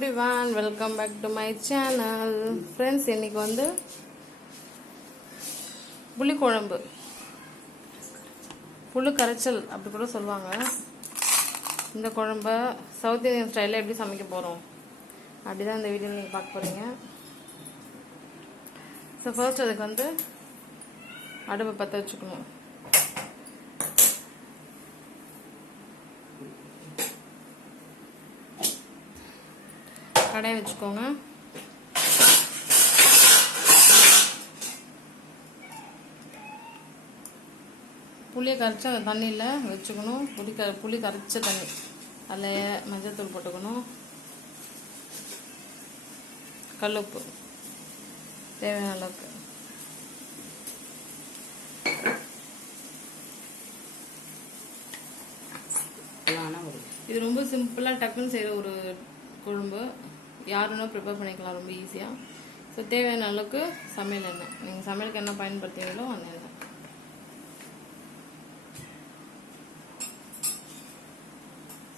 everyone, welcome back to my channel. Friends, இன்னைக்கு வந்து புளி குழம்பு, புளி கரைச்சல் அப்படி கூட சொல்லுவாங்க. இந்த குழம்ப சவுத் இந்தியன் ஸ்டைலில் எப்படி சமைக்க போகிறோம் அப்படிதான் இந்த வீடியோ நீங்கள் பார்க்க போகிறீங்க. ஸோ ஃபர்ஸ்ட் அதுக்கு வந்து அடுப்பை பற்ற வச்சுக்கணும். கடாயை வச்சுக்கோங்க. புளியை கரைச்சி அந்த தண்ணியில் வச்சுக்கணும். புளி கரைச்ச தண்ணி, அதில் மஞ்சள் போட்டுக்கணும், கல்லுப்பு தேவையான அளவுக்கு. இது ரொம்ப சிம்பிளாக டக்குன்னு செய்கிற ஒரு குழம்பு. யாருன்னா ப்ரிப்பேர் பண்ணிக்கலாம் ரொம்ப ஈஸியாக. ஸோ தேவையான அளவுக்கு சமையல் எண்ணெய், நீங்கள் சமையலுக்கு என்ன பயன்படுத்துவீங்களோ அந்த எண்ணெய்.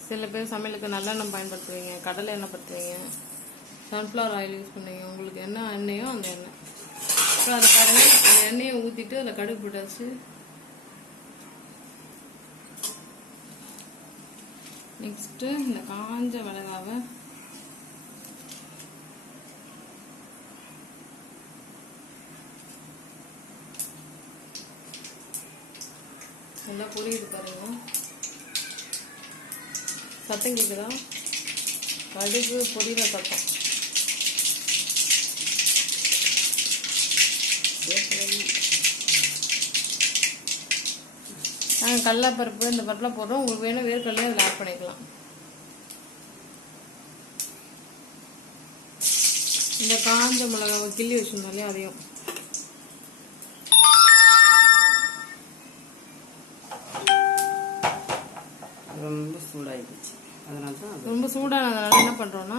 சில பேர் சமையலுக்கு நல்லெண்ணெய் பயன்படுத்துவீங்க, கடலை எண்ணெய் படுத்துவீங்க, சன்ஃப்ளவர் ஆயில் யூஸ் பண்ணுவீங்க. உங்களுக்கு என்ன எண்ணெயோ அந்த எண்ணெய். ஸோ அதை பாருங்கள், அந்த எண்ணெயை ஊற்றிட்டு அதில் கடுகு போட்டாச்சு. நெக்ஸ்ட்டு இந்த காஞ்ச மிளகாவை நல்லா பொரியுது பாருங்க. சத்தம் கேட்குதா? கடுகு பொரியிற சத்தம். நாங்கள் கடலைப்பருப்பு இந்த பருப்புலாம் போடுறோம். உங்களுக்கு வேணும் வேர்க்கடலையும் அதில் ஆட் பண்ணிக்கலாம். இந்த காஞ்ச மிளகாவை கிள்ளி வச்சுருந்தாலே அதையும் ரொம்ப சூடாகிடுச்சு. அதனால தான் ரொம்ப சூடானதுனால என்ன பண்ணுறோன்னா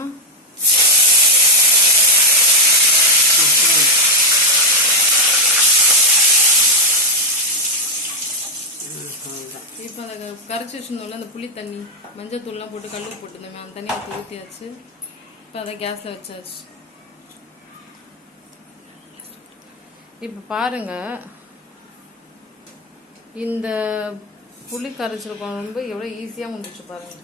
இப்போ அந்த கரைச்சி வச்சுருந்தோம்ல அந்த புளி தண்ணி, மஞ்சள் தூள்லாம் போட்டு கல்லு போட்டுருந்தோமே, அந்த தண்ணி அதை ஊற்றியாச்சு. இப்போ அதை கேஸில் வச்சாச்சு. இப்போ பாருங்க, இந்த புளி கரைச்சல் குழம்பு எவ்வளோ ஈஸியாக முடிச்சு பாருங்க.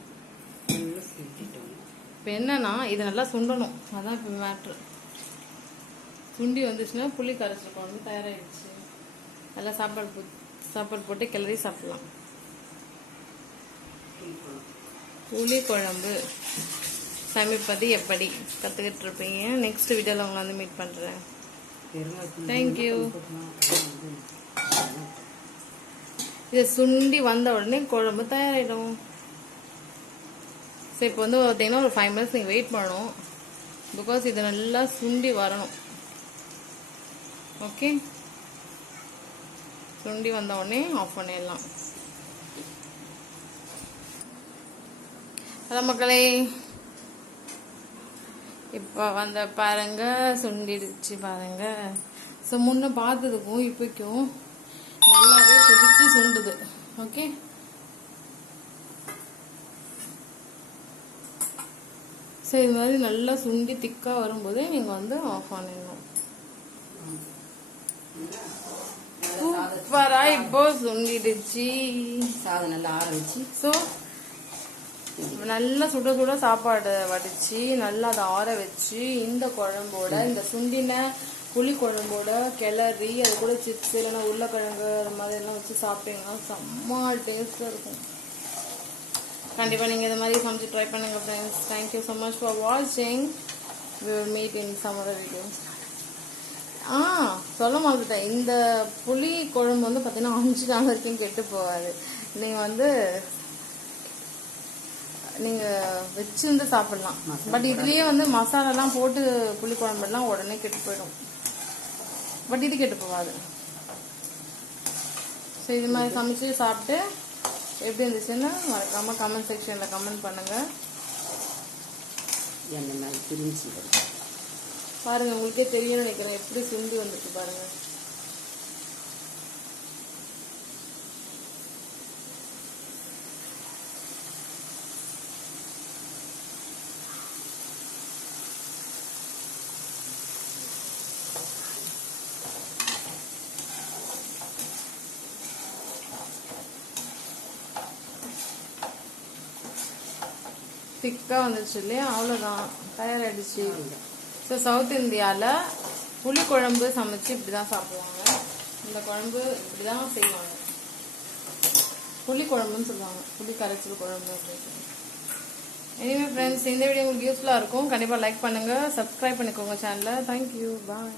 இப்போ என்னன்னா இது நல்லா சுண்டணும், அதான் இப்போ மேட்ரு. சுண்டி வந்துச்சுன்னா புளி கரைச்சல் குழம்பு தயாராகிடுச்சு. நல்லா சாப்பாடு போட்டு கிளறி சாப்பிடலாம். புளி குழம்பு சமைப்பது எப்படி கற்றுக்கிட்டு இருப்பீங்க. நெக்ஸ்ட் வீடியோவில் உங்களை வந்து மீட் பண்ணுறேன். தேங்க்யூ. இதை சுண்டி வந்த உடனே குழம்பு தயாராகிடும். ஸோ இப்போ வந்து பார்த்தீங்கன்னா ஒரு 5 minutes நீங்கள் வெயிட் பண்ணணும். பிகாஸ் இது நல்லா சுண்டி வரணும். ஓகே, சுண்டி வந்த உடனே ஆஃப் பண்ணிடலாம். ஹலோ மக்களே, இப்போ வந்த பாருங்க, சுண்டிடுச்சு பாருங்க. ஸோ முன்ன பார்த்ததுக்கும் இப்போக்கும் நல்லாவே கொதிச்சு சுண்டுது. ஓகே, ஸோ இது மாதிரி நல்லா சுண்டி திக்காக வரும்போதே நீங்கள் வந்து ஆஃப் பண்ணிடணும். சூப்பரா இப்போ சுண்டிடுச்சு. சாதம் நல்லா ஆற வச்சு, ஸோ நல்லா சுட சுட சாப்பாடு வடிச்சு நல்லா அதை ஆற வச்சு இந்த குழம்போட, இந்த சுண்டின புளி குழம்போட கிளறி அது கூட சிப்ஸ் இல்லைன்னா உருளைக்கிழங்கு அது மாதிரிலாம் வச்சு சாப்பிட்டீங்கன்னா செம்ம டேஸ்டாக இருக்கும். கண்டிப்பாக நீங்கள் இது மாதிரி சமைச்சு ட்ரை பண்ணுங்கள் friends. Thank you so much for வாட்சிங். We will meet in some other videos. சொல்ல மாட்டேன், இந்த புளி குழம்பு வந்து பார்த்தீங்கன்னா 5 நாள் வரைக்கும் கெட்டு போகாது. நீங்கள் வந்து நீங்கள் வச்சுருந்து சாப்பிடலாம். பட் இதுலேயே வந்து மசாலாலாம் போட்டு புளி குழம்புலாம் உடனே கெட்டு போயிடும். பட் இது கெட்டு போகாது. ஸோ இது மாதிரி சமைச்சு சாப்பிட்டு எப்படி இருந்துச்சுன்னு மறக்காமல் கமெண்ட் செக்ஷனில் கமெண்ட் பண்ணுங்கள். பாருங்கள், உங்களுக்கே தெரியும்னு நினைக்கிறேன் எப்படி சுண்டி வந்துருக்கு பாருங்கள். திக்காக வந்துச்சு இல்லையா, அவ்வளோதான் தயாராகிடுச்சு. ஸோ சவுத் இந்தியாவில் புளிக்குழம்பு சமைச்சு இப்படி தான் சாப்பிடுவாங்க. இந்த குழம்பு இப்படி தான் செய்வாங்க. புளிக்குழம்புன்னு சொல்லுவாங்க, புளி கரைச்சல் குழம்பு அப்படின்னு சொல்லுவாங்க. எனிவே ஃப்ரெண்ட்ஸ், இந்த வீடியோ உங்களுக்கு யூஸ்ஃபுல்லாக இருக்கும். கண்டிப்பாக லைக் பண்ணுங்கள், சப்ஸ்கிரைப் பண்ணிக்கோங்க சேனலை. தேங்க்யூ, பாய்.